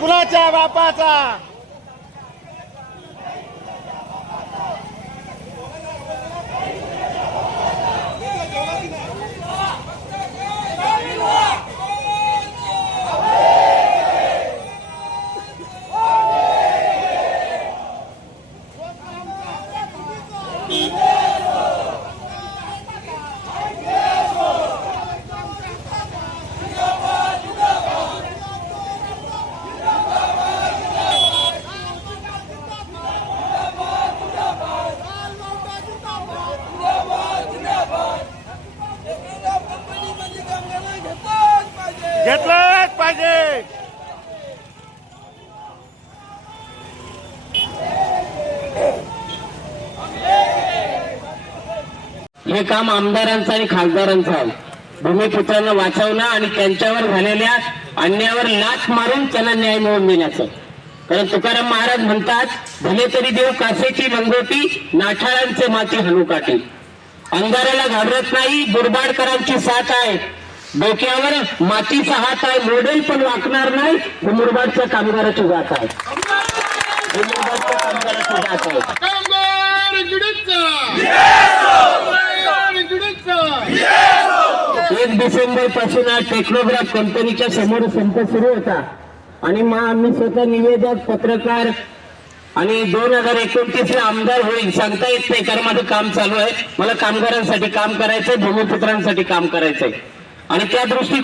कुणाच्या बापाचा? घेतलंच पाहिजे. हे काम आमदारांचं आणि खासदारांचं आहे. भूमिपुत्रांना वाचवणं आणि त्यांच्यावर झालेल्या अन्यायावर लाथ मारून त्यांना न्याय मिळवून देण्याचं. कारण तुकाराम महाराज म्हणतात, भले तरी देव कासेची लंगोटी, नाठाळांचे माती हनुकाठी. अंधाराला घाबरत नाही, बुरबाडकरांची साथ आहे. डोक्यावर मातीचा हात आहे, मॉडेल पण वाकणार नाही. हे मुरबाडच्या कामगाराची जात आहे. हे मुरबाडच्या कामगाराची जात आहे. 1 डिसेंबर पासून आज टेक्नोग्राफ कंपनीच्या समोर संप सुरू होता आणि मी स्वतः निवेदक, पत्रकार आणि 2029 ला आमदार होईल सांगता येत नाही, कारण माझं काम चालू आहे. मला कामगारांसाठी काम करायचंय, भूमिपुत्रांसाठी काम करायचंय आणि त्या दृष्टी